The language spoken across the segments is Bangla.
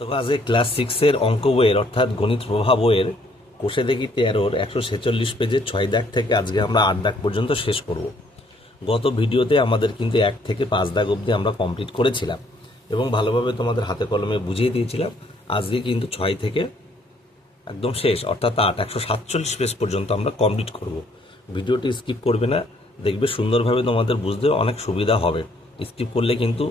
তো আজকে ক্লাস সিক্সের অঙ্ক বইয়ের অর্থাৎ গণিত প্রভা বইয়ের কোষে দেখি 13-র 146 পেজের 6 দাগ থেকে আজকে আমরা 8 দাগ পর্যন্ত শেষ করব। গত ভিডিওতে আমাদের কিন্তু 1 থেকে 5 দাগ অবধি আমরা কমপ্লিট করেছিলাম এবং ভালোভাবে তোমাদের হাতে কলমে বুঝিয়ে দিয়েছিলাম। আজকে কিন্তু 6 থেকে একদম শেষ অর্থাৎ 147 পেজ পর্যন্ত আমরা কমপ্লিট করব। ভিডিওটি স্কিপ করবে না, দেখবে সুন্দরভাবে তোমাদের বুঝতে অনেক সুবিধা হবে। স্কিপ করলে কিন্তু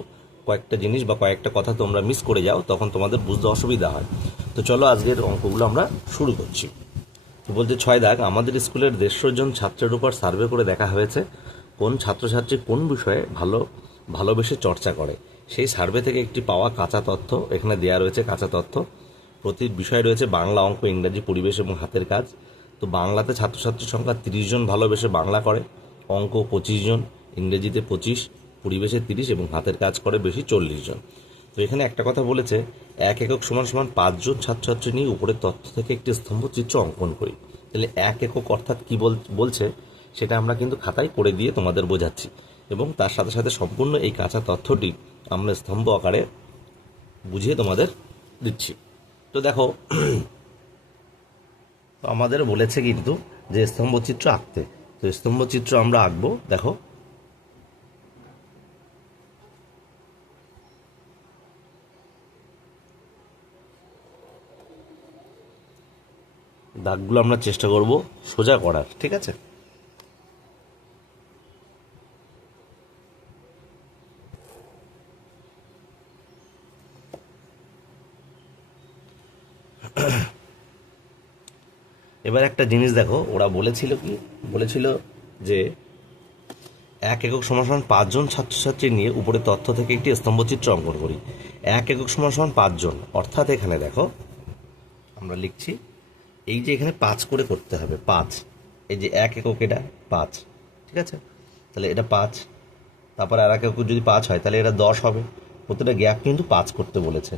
কয়েকটা জিনিস বা কয়েকটা কথা তোমরা মিস করে যাও, তখন তোমাদের বুঝতে অসুবিধা হয়। তো চলো আজকের অঙ্কগুলো আমরা শুরু করছি। তো বলতে 6 দাগ, আমাদের স্কুলের 150 জন ছাত্রের উপর সার্ভে করে দেখা হয়েছে কোন ছাত্রছাত্রী কোন বিষয়ে ভালোবেসে চর্চা করে। সেই সার্ভে থেকে একটি পাওয়া কাঁচা তথ্য এখানে দেওয়া রয়েছে। কাঁচা তথ্য প্রতি বিষয় রয়েছে বাংলা, অঙ্ক, ইংরাজি, পরিবেশ এবং হাতের কাজ। তো বাংলাতে ছাত্রছাত্রীর সংখ্যা 30 জন ভালোবেসে বাংলা করে, অঙ্ক 25 জন, ইংরেজিতে 25, পরিবেশে 30 এবং হাতের কাজ করে বেশি 40 জন। তো এখানে একটা কথা বলেছে, 1 একক সমান সমান 5 জন ছাত্রছাত্রী নিয়ে উপরের তথ্য থেকে একটি স্তম্ভচিত্র অঙ্কন করি। তাহলে 1 একক অর্থাৎ কি বলছে সেটা আমরা কিন্তু খাতায় করে দিয়ে তোমাদের বোঝাচ্ছি এবং তার সাথে সাথে সম্পূর্ণ এই কাঁচা তথ্যটি আমরা স্তম্ভ আকারে বুঝিয়ে তোমাদের দিচ্ছি। তো দেখো, তো আমাদের বলেছে কিন্তু যে স্তম্ভচিত্র আঁকতে। তো স্তম্ভচিত্র আমরা আঁকবো। দেখো, দাগগুলো আমরা চেষ্টা করব সোজা করার, ঠিক আছে? এবার একটা জিনিস দেখো, ওরা বলেছিল যে 1 একক সমান সমান 5 জন ছাত্রছাত্রী নিয়ে উপরে তথ্য থেকে একটি স্তম্ভচিত্র অঙ্কন করি। 1 একক সমান সমান 5 জন অর্থাৎ এখানে দেখো আমরা লিখছি, এই যে এখানে 5 করে করতে হবে। 5, এই যে 1 একক এটা 5, ঠিক আছে? তাহলে এটা 5, তারপরে আর এক একক যদি 5 হয় তাহলে এটা 10 হবে। প্রতিটা গ্যাপ কিন্তু 5 করতে বলেছে।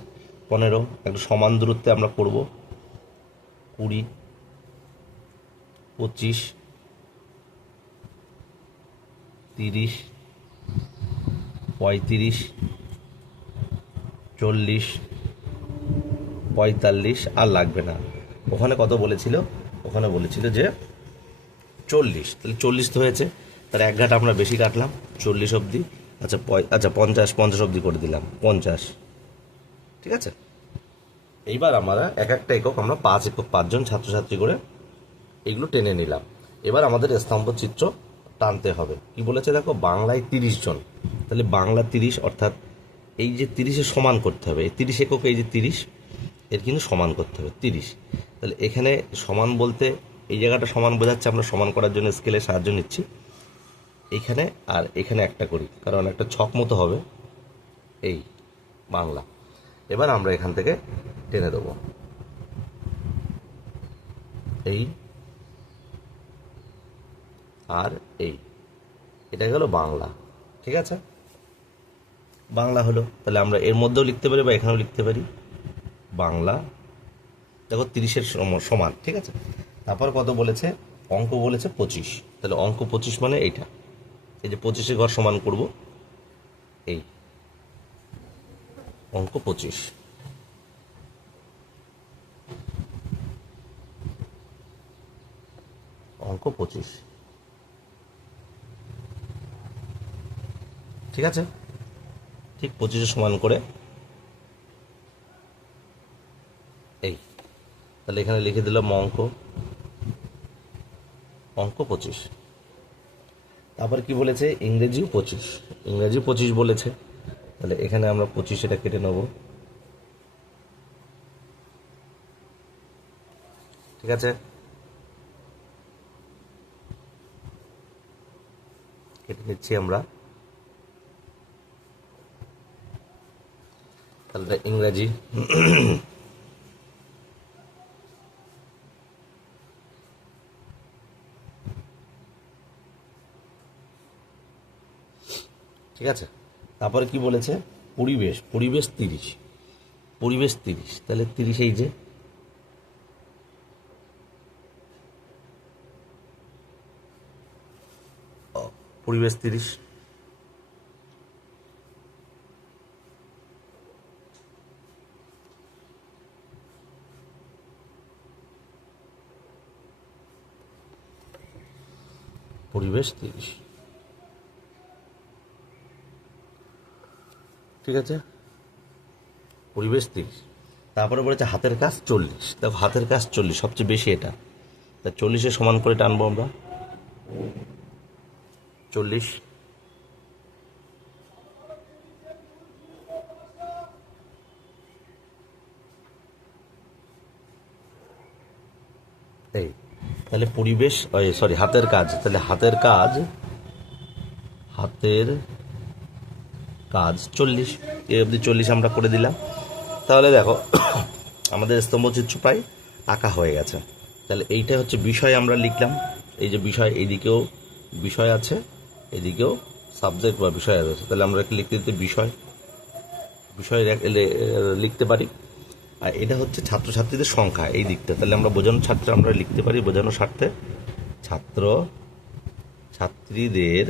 15, একটু সমান দূরত্বে আমরা করব। 20, 25, 30, 35, 40, 45 আর লাগবে না। ওখানে কত বলেছিল? ওখানে বলেছিল যে 40, তাহলে 40 তো হয়েছে, তার এক ঘাট আমরা বেশি কাটলাম 40 অবধি। আচ্ছা আচ্ছা 50 অবধি করে দিলাম, 50, ঠিক আছে? এইবার আমরা এক একটা একক আমরা 5 একক 5 জন ছাত্রছাত্রী করে এগুলো টেনে নিলাম। এবার আমাদের স্তম্ভচিত্র টানতে হবে। কি বলেছে দেখো, বাংলায় 30 জন, তাহলে বাংলা 30 অর্থাৎ এই যে 30-এর সমান করতে হবে। এই 30 একক, এই যে 30 এর কিন্তু সমান করতে হবে 30। তাহলে এখানে সমান বলতে এই জায়গাটা সমান বোঝাচ্ছে, আমরা সমান করার জন্য স্কেলের সাহায্য নিচ্ছি। এইখানে আর এখানে একটা করি, কারণ একটা ছক মতো হবে এই বাংলা। এবার আমরা এখান থেকে টেনে দেবো এই আর এই, এটা গেল বাংলা, ঠিক আছে? বাংলা হলো, তাহলে আমরা এর মধ্যেও লিখতে পারি বা এখানেও লিখতে পারি বাংলা। দেখো 30-এর সমান, ঠিক আছে? তারপর কত বলেছে? অঙ্ক বলেছে 25, তাহলে অঙ্ক 25 মানে এইটা, এই যে 25-এর ঘর সমান করব, এই অঙ্ক 25, অঙ্ক 25, ঠিক আছে? ঠিক 25-এর সমান করে এই, তাহলে এখানে লিখে দিলাম অঙ্ক 25। তারপর কি বলেছে? ইংরেজিও 25, ইংরেজি 25 বলেছে, তাহলে এখানে আমরা 25 এটা কেটে নেব, ঠিক আছে? কেটে নিচ্ছি আমরা, তাহলে ইংরাজি। ঠিক আছে? তারপরে কি বলেছে? পরিবেশ, পরিবেশ 30, পরিবেশ 30, তাহলে 30 এই যে পরিবেশ 30, পরিবেশ 30। ঠিক আছে, পরিবেশ 30। তারপরে বলেছে হাতের কাজ 40। দেখো হাতের কাজ 40 সবচেয়ে বেশি এটা, তা 40-এ সমান করে টানবো আমরা 40। এই তাহলে পরিবেশ, সরি হাতের কাজ, তাহলে হাতের কাজ 40, এই অবধি 40 আমরা করে দিলাম। তাহলে দেখো আমাদের স্তম্ভচিত্র প্রায় আঁকা হয়ে গেছে। তাহলে এইটা হচ্ছে বিষয় আমরা লিখলাম, এই যে বিষয়, এইদিকেও বিষয় আছে, এদিকেও সাবজেক্ট বা বিষয় আছে। তাহলে আমরা লিখতে দিতে বিষয় লিখতে পারি। আর এটা হচ্ছে ছাত্রছাত্রীদের সংখ্যা এই দিকটা, তাহলে আমরা বোঝানোর স্বার্থে আমরা লিখতে পারি, বোঝানোর স্বার্থে ছাত্র ছাত্রীদের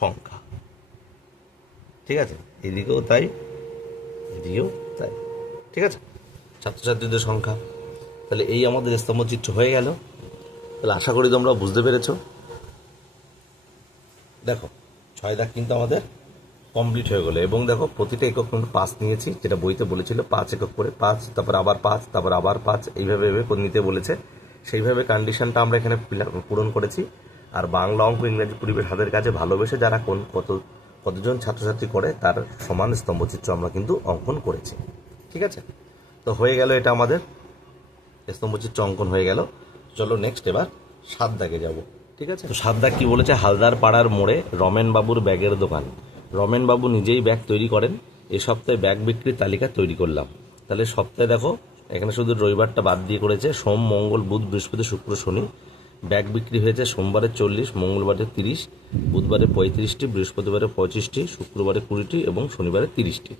সংখ্যা। ঠিক আছে, এদিকেও তাই, এদিকেও তাই। ঠিক আছে, ছাত্রছাত্রীদের সংখ্যা। তাহলে এই আমাদের স্তম্ভচিত্র হয়ে গেল। তাহলে আশা করি তোমরা বুঝতে পেরেছো। দেখো 6 দাগ কিন্তু আমাদের কমপ্লিট হয়ে গেলো। এবং দেখো প্রতিটা একক কিন্তু 5 নিয়েছি, যেটা বইতে বলেছিল 5 একক করে, 5 তারপর আবার 5 তারপর আবার 5, এইভাবে নিতে বলেছে। সেইভাবে কন্ডিশনটা আমরা এখানে পূরণ করেছি। আর বাংলা, অঙ্ক, ইংরেজি, পরিবেশ, হাতের কাজে ভালোবেসে যারা কতজন ছাত্রছাত্রী করে তার সমান স্তম্ভচিত্র আমরা কিন্তু অঙ্কন করেছি। ঠিক আছে, তো হয়ে গেল, এটা আমাদের স্তম্ভচিত্র অঙ্কন হয়ে গেল। চলো নেক্সট এবার 7 দাগে যাব। ঠিক আছে, তো 7 দাগ কি বলেছে? হালদার পাড়ার মোড়ে রমেন বাবুর ব্যাগের দোকান। রমেন বাবু নিজেই ব্যাগ তৈরি করেন। এ সপ্তাহে ব্যাগ বিক্রির তালিকা তৈরি করলাম। তাহলে সপ্তাহে দেখো এখানে শুধু রবিবারটা বাদ দিয়ে করেছে। সোম, মঙ্গল, বুধ, বৃহস্পতি, শুক্র, শনি। ব্যাগ বিক্রি হয়েছে সোমবারে 40, মঙ্গলবারে 30, বুধবারে 35টি, বৃহস্পতিবারে 25টি, শুক্রবারে 20টি এবং শনিবারে 30টি।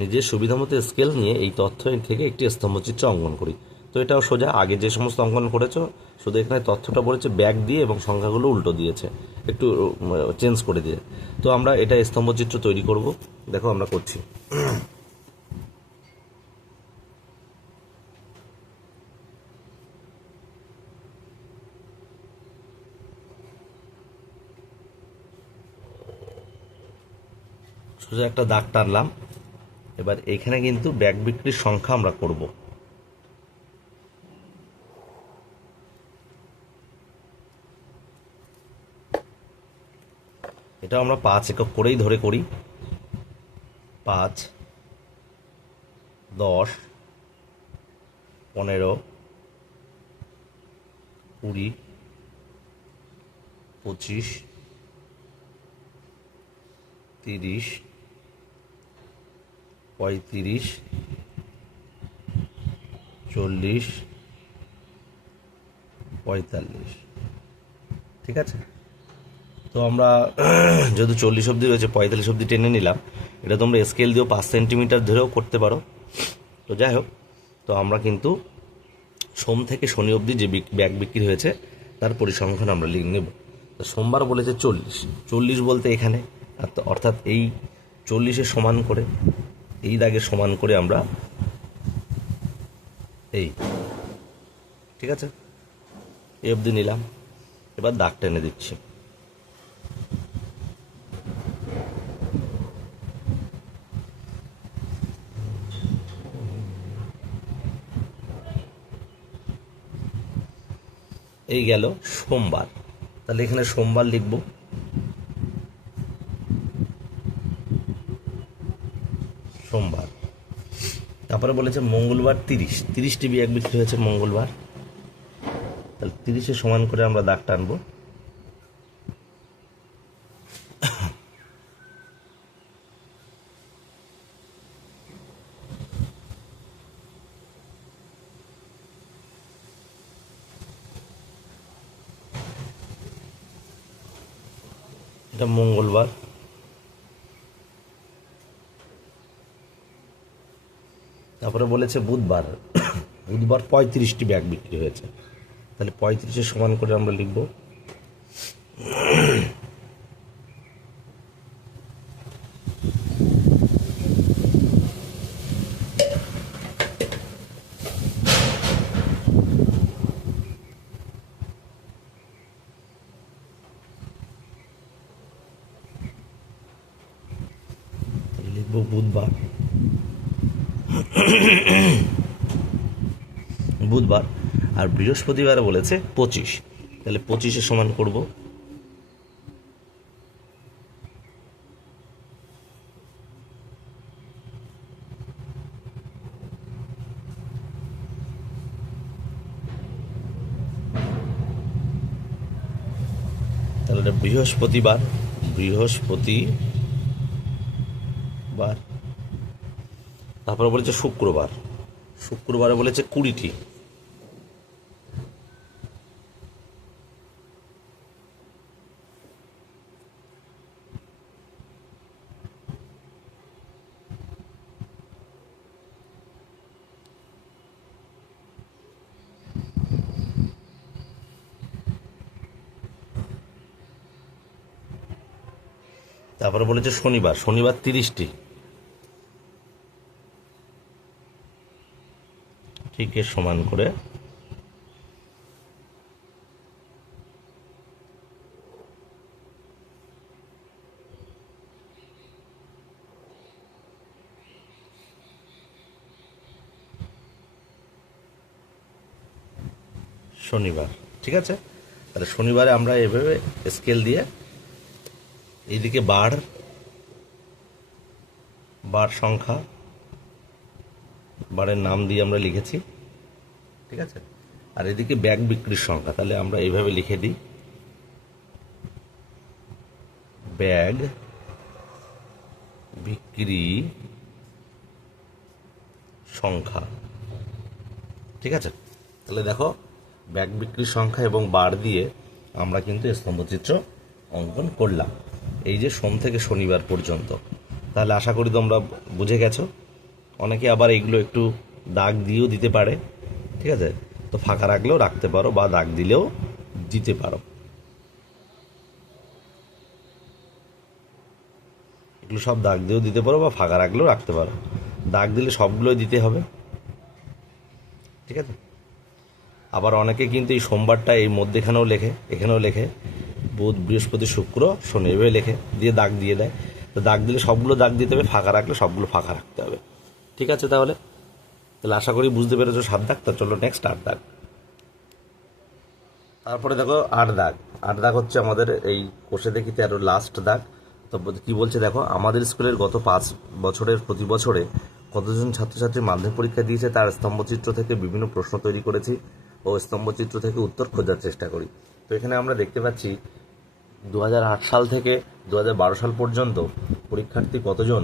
নিজের সুবিধামতো স্কেল নিয়ে এই তথ্য থেকে একটি স্তম্ভচিত্র অঙ্কন করি। তো এটাও সোজা, আগে যে সমস্ত অঙ্কন করেছো, শুধু এখানে তথ্যটা বলেছে ব্যাগ দিয়ে এবং সংখ্যাগুলো উল্টো দিয়েছে, একটু চেঞ্জ করে দিয়ে। তো আমরা এটা স্তম্ভচিত্র তৈরি করব। দেখো আমরা করছি। সোজা একটা দাগ টানলাম। এবার এখানে কিন্তু ব্যাগ বিক্রির সংখ্যা আমরা করব। এটা আমরা 5 একক করেই ধরে করি। 5, 10, 15, 20, 25, 30, 35, 40, 45। ঠিক আছে, তো আমরা যেহেতু 40 অবধি রয়েছে, 45 অবধি টেনে নিলাম। এটা তোমরা স্কেল দিয়েও 5 সেন্টিমিটার ধরেও করতে পারো। তো যাই হোক, তো আমরা কিন্তু সোম থেকে শনি অবধি যে ব্যাগ বিক্রি হয়েছে তার পরিসংখ্যান আমরা লিখে নেব। তো সোমবার বলেছে 40 বলতে এখানে, অর্থাৎ এই 40-এর সমান করে, এই দাগের সমান করে আমরা এই, ঠিক আছে, এই অবধি নিলাম। এবার দাগ টেনে দিচ্ছি। এই গেল সোমবার। তাহলে এখানে সোমবার লিখব। সোমবার। তারপরে বলেছে মঙ্গলবার 30টি ব্যাগ বিক্রি হয়েছে মঙ্গলবার। তাহলে 30-এর সমান করে আমরা দাগ টানবো। এটা মঙ্গলবার। তারপরে বলেছে বুধবার। বুধবার 35টি ব্যাগ বিক্রি হয়েছে। তাহলে 35-এর সমান করে আমরা লিখব। বুধবার বুধবার আর বৃহস্পতিবারে বলেছে 25, তাহলে 25 সমান করব। তাহলে এটা বৃহস্পতিবার, তারপরে বলেছে শুক্রবারে বলেছে 20টি, তারপরে বলেছে শনিবার 30টি, ঠিক এর সমান করে শনিবার। ঠিক আছে, তাহলে শনিবারে আমরা এভাবে স্কেল দিয়ে এইদিকে বার সংখ্যা, বারের নাম দিয়ে আমরা লিখেছি। ঠিক আছে, আর এদিকে ব্যাগ বিক্রির সংখ্যা, তাহলে আমরা এইভাবে লিখে দিই ব্যাগ বিক্রি সংখ্যা। ঠিক আছে, তাহলে দেখো ব্যাগ বিক্রির সংখ্যা এবং বার দিয়ে আমরা কিন্তু স্তম্ভচিত্র অঙ্কন করলাম, এই যে সোম থেকে শনিবার পর্যন্ত। তাহলে আশা করি তোমরা বুঝে গেছো। অনেকে আবার এইগুলো একটু দাগ দিয়েও দিতে পারে। ঠিক আছে, তো ফাঁকা রাখলেও রাখতে পারো বা দাগ দিলেও দিতে পারো। এগুলো সব দাগ দিয়েও দিতে পারো বা ফাঁকা রাখলেও রাখতে পারো। দাগ দিলে সবগুলোই দিতে হবে। ঠিক আছে, আবার অনেকে কিন্তু এই সোমবারটা এই মধ্যেখানেও লেখে, এখানেও লেখে, বুধ বৃহস্পতি শুক্র শনি এভাবে লেখে দিয়ে দাগ দিয়ে দেয়। তো দাগ দিলে সবগুলো দাগ দিতে হবে, ফাঁকা রাখলে সবগুলো ফাঁকা রাখতে হবে। ঠিক আছে, তাহলে আশা করি বুঝতে পেরেছো 7 দাগ। তা চলো নেক্সট 8 দাগ। তারপরে দেখো 8 দাগ হচ্ছে আমাদের এই কোষে দেখি 13 লাস্ট দাগ। তো কি বলছে দেখো, আমাদের স্কুলের গত 5 বছরের প্রতি বছরে কতজন ছাত্রছাত্রী মাধ্যমিক পরীক্ষা দিয়েছে তার স্তম্ভচিত্র থেকে বিভিন্ন প্রশ্ন তৈরি করেছি ও স্তম্ভচিত্র থেকে উত্তর খোঁজার চেষ্টা করি। তো এখানে আমরা দেখতে পাচ্ছি 2008 সাল থেকে 2012 সাল পর্যন্ত পরীক্ষার্থী কতজন,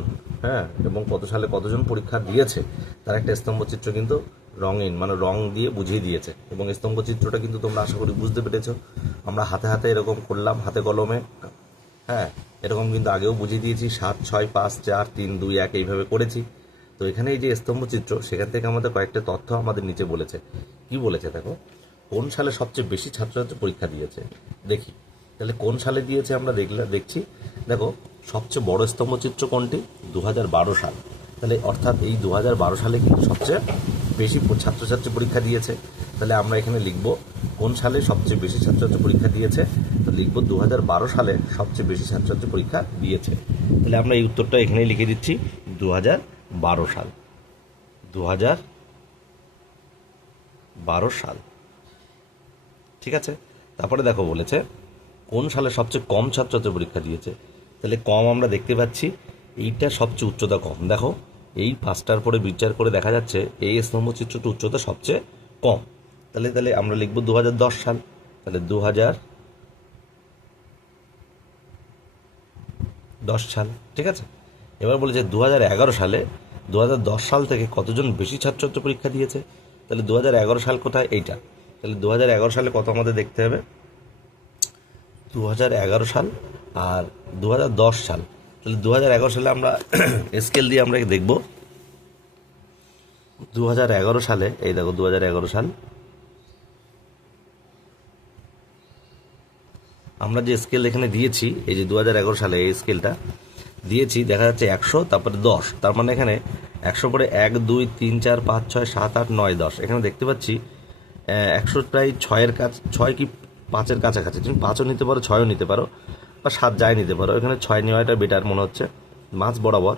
এবং কত সালে কতজন পরীক্ষা দিয়েছে তার একটা স্তম্ভচিত্র কিন্তু রঙিন, মানে রং দিয়ে বুঝিয়ে দিয়েছে। এবং স্তম্ভচিত্রটা কিন্তু তোমরা আশা করি বুঝতে পেরেছো। আমরা হাতে এরকম করলাম, হাতে কলমে, এরকম কিন্তু আগেও বুঝিয়ে দিয়েছি। 7, 6, 5, 4, 3, 2, 1 এইভাবে করেছি। তো এখানে এই যে স্তম্ভচিত্র, সেখান থেকে আমাদের কয়েকটা তথ্য আমাদের নিচে বলেছে। কি বলেছে দেখো, কোন সালে সবচেয়ে বেশি ছাত্রছাত্রী পরীক্ষা দিয়েছে দেখি। তাহলে কোন সালে দিয়েছে আমরা দেখছি। দেখো সবচেয়ে বড় স্তম্ভচিত্র কোনটি, 2012 সাল। তাহলে অর্থাৎ এই 2012 সালে কিন্তু সবচেয়ে বেশি ছাত্রছাত্রী পরীক্ষা দিয়েছে। তাহলে আমরা এখানে লিখব কোন সালে সবচেয়ে বেশি ছাত্রছাত্রী পরীক্ষা দিয়েছে, তো লিখব 2012 সালে সবচেয়ে বেশি ছাত্রছাত্রী পরীক্ষা দিয়েছে। তাহলে আমরা এই উত্তরটা এখানেই লিখে দিচ্ছি 2012 সাল, 2012 সাল। ঠিক আছে, তারপরে দেখো বলেছে কোন সালে সবচেয়ে কম ছাত্রছাত্রী পরীক্ষা দিয়েছে। তাহলে কম আমরা দেখতে পাচ্ছি এইটা সবচেয়ে উচ্চতা কম। দেখো এই 5টার পরে বিচার করে দেখা যাচ্ছে এই স্তম্ভচিত্রটা উচ্চতা সবচেয়ে কম। তাহলে আমরা লিখব 2010 সাল। তাহলে 2010 সাল। ঠিক আছে, এবার বলেছে 2011 সালে 2010 সাল থেকে কতজন বেশি ছাত্রছাত্রী পরীক্ষা দিয়েছে। তাহলে 2011 সাল কোথায়, এইটা। তাহলে 2011 সালে কত আমাদের দেখতে হবে, 2011 সাল আর 2010 সাল। তাহলে 2011 সালে আমরা স্কেল দিয়ে আমরা দেখব 2011 সালে, এই দেখো 2011 সাল, আমরা যে স্কেল এখানে দিয়েছি এই যে 2011 সালে এই স্কেলটা দিয়েছি, দেখা যাচ্ছে 100 তারপরে 10, তার মানে এখানে 100 পরে 1, 2, 3, 4, 5, 6, 7, 8, 9, 10। এখানে দেখতে পাচ্ছি 100 প্রায় 6 কি 5-এর কাছাকাছি। তুমি 5ও নিতে পারো, 6ও নিতে পারো, বা 7 যাই নিতে পারো। এখানে 6 নেওয়াটা বেটার মনে হচ্ছে, মাঝ বরাবর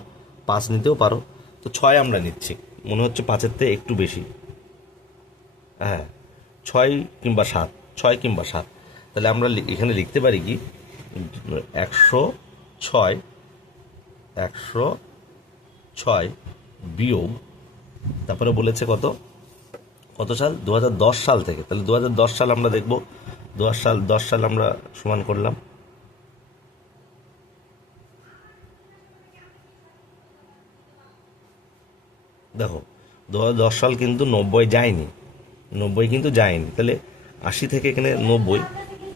5 নিতেও পারো, তো 6 আমরা নিচ্ছি, মনে হচ্ছে 5-এর থেকে একটু বেশি। হ্যাঁ, 6 কিংবা 7, 6 কিংবা 7। তাহলে আমরা এখানে লিখতে পারি কি 106 বিয়োগ, তারপরে বলেছে কত সাল, 2010 সাল থেকে। তাহলে 2010 সাল আমরা দেখব, 10 সাল আমরা সমান করলাম। দেখো 2010 সাল কিন্তু 90 যায়নি, 90 কিন্তু যায়নি। তাহলে 80 থেকে এখানে 90,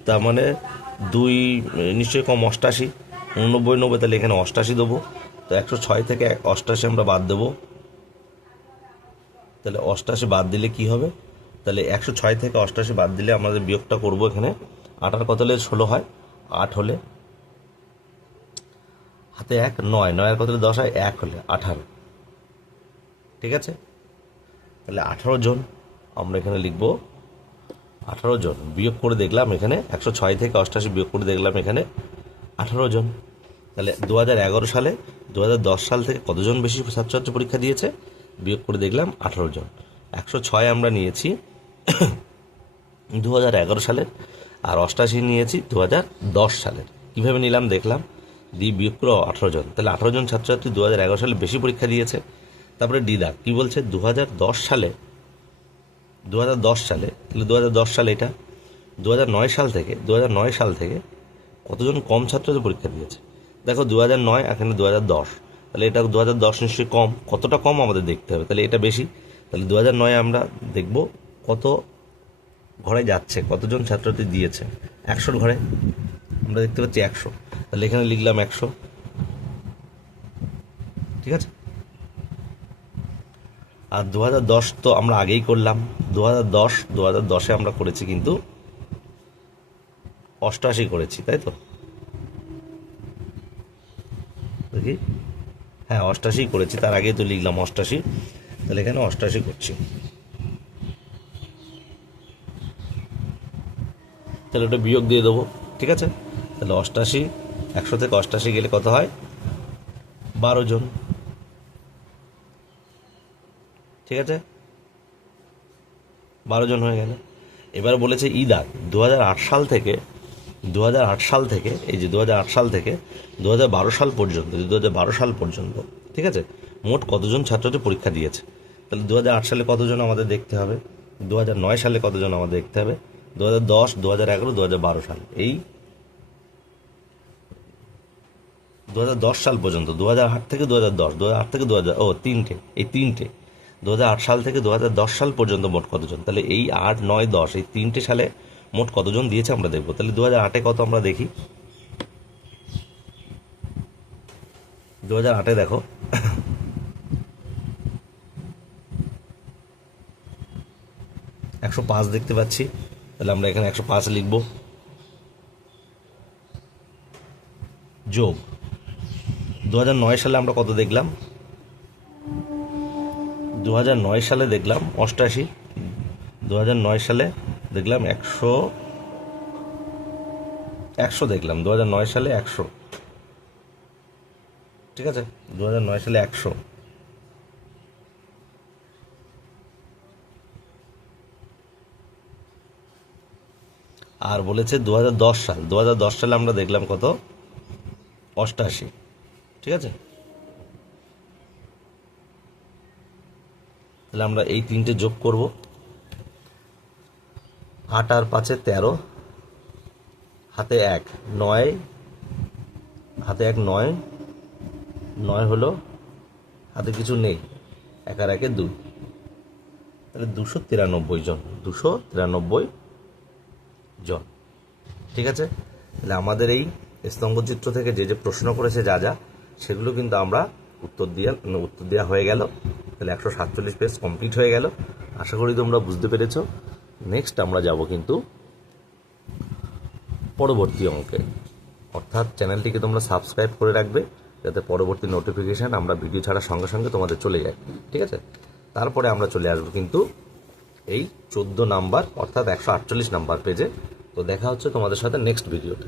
তার মানে 2 নিশ্চয়ই কম, 88, 89, 90, তাহলে এখানে 88 দেবো। তো 106 থেকে 88 আমরা বাদ দেবো। তাহলে 88 বাদ দিলে কি হবে, তাহলে 106 থেকে 88 বাদ দিলে আমাদের বিয়োগটা করবো এখানে। 8 আর কত হলে 16 হয়, 8 হলে হাতে 1, 9, 9 আর কত হলে 10 হয়, 1 হলে 18। ঠিক আছে, তাহলে 18 জন আমরা এখানে লিখবো। 18 জন বিয়োগ করে দেখলাম এখানে 106 থেকে 88 বিয়োগ করে দেখলাম এখানে 18 জন। তাহলে 2011 সালে 2010 সাল থেকে কতজন বেশি ছাত্রছাত্রী পরীক্ষা দিয়েছে, বিয়োগ করে দেখলাম 18 জন। 106 আমরা নিয়েছি 2011 সালের, আর 88 নিয়েছি 2010 সালের। কীভাবে নিলাম দেখলাম, দিয়ে বিয়োগ করে 18 জন। তাহলে 18 জন ছাত্রছাত্রী 2011 সালে বেশি পরীক্ষা দিয়েছে। তারপরে ডি দাগ কী বলছে, 2010 সালে, তাহলে 2010 সালে এটা 2009 সাল থেকে কতজন কম ছাত্রদের পরীক্ষা দিয়েছে। দেখো 2009, এখানে 2010, তাহলে এটা 2010 নিশ্চয়ই কম, কতটা কম আমাদের দেখতে হবে, তাহলে এটা বেশি। তাহলে 2009 আমরা দেখব কত ঘরে যাচ্ছে, কতজন ছাত্রছাত্রী দিয়েছে, 100 ঘরে আমরা দেখতে পাচ্ছি 100, তাহলে এখানে লিখলাম 100। ঠিক আছে, আর 2010 তো আমরা আগেই করলাম, 2010-এ আমরা করেছি কিন্তু 88 করেছি, তাই তো দেখি, হ্যাঁ 88 করেছি, তার আগেই তো লিখলাম 88, তাহলে এখানে 88 করছি। তাহলে ওটা বিয়োগ দিয়ে দেবো। ঠিক আছে, তাহলে 88, 100 থেকে 88 গেলে কত হয়, 12 জন। ঠিক আছে, 12 জন হয়ে গেল। এবার বলেছে ই দাগ 2008 সাল থেকে এই যে 2008 সাল থেকে 2012 সাল পর্যন্ত, 2012 সাল পর্যন্ত, ঠিক আছে, মোট কতজন ছাত্রছাত্রী পরীক্ষা দিয়েছে। তাহলে 2008 সালে কতজন আমাদের দেখতে হবে, 2009 সালে কতজন আমাদের দেখতে হবে, 2010, 2011, 2012 সাল, এই 2010 সাল পর্যন্ত, 2008 থেকে 2010, 2008 থেকে 2000, তিনটে, এই তিনটে 2008 সাল থেকে 2010 সাল পর্যন্ত মোট কতজন। তাহলে এই 8, 9, 10 এই তিনটে সালে মোট কতজন দিয়েছে আমরা দেখবো। তাহলে 2008-এ কত আমরা দেখি, 2008-এ দেখো 105 দেখতে পাচ্ছি, তাহলে আমরা এখানে 105 লিখব, যোগ 2009 সালে আমরা কত দেখলাম, 2009 সালে দেখলাম 88, 2009 সালে দেখলাম 100 দেখলাম, 2009 সালে 100। ঠিক আছে, 2009 সালে 100। আর বলেছে 2010 সালে আমরা দেখলাম কত, 88। ঠিক আছে, তাহলে আমরা এই তিনটে যোগ করব, 8 আর 5-এ 13, হাতে 1, 9, হাতে 1, 9, 9 হলো, হাতে কিছু নেই, 1 আর 1-এ 2, তাহলে 293 জন, 293 জন। ঠিক আছে, তাহলে আমাদের এই স্তম্ভচিত্র থেকে যে যে প্রশ্ন করেছে যা যা, সেগুলো কিন্তু আমরা উত্তর দেওয়া হয়ে গেল। তাহলে 147 পেজ কমপ্লিট হয়ে গেল। আশা করি তোমরা বুঝতে পেরেছো। নেক্সট আমরা যাব কিন্তু পরবর্তী অঙ্কে, অর্থাৎ চ্যানেলটিকে তোমরা সাবস্ক্রাইব করে রাখবে যাতে পরবর্তী নোটিফিকেশান আমরা ভিডিও ছাড়ার সঙ্গে সঙ্গে তোমাদের চলে যায়। ঠিক আছে, তারপরে আমরা চলে আসবো কিন্তু এই 14 নাম্বার অর্থাৎ 148 নাম্বার পেজে। তো দেখা হচ্ছে তোমাদের সাথে নেক্সট ভিডিওতে।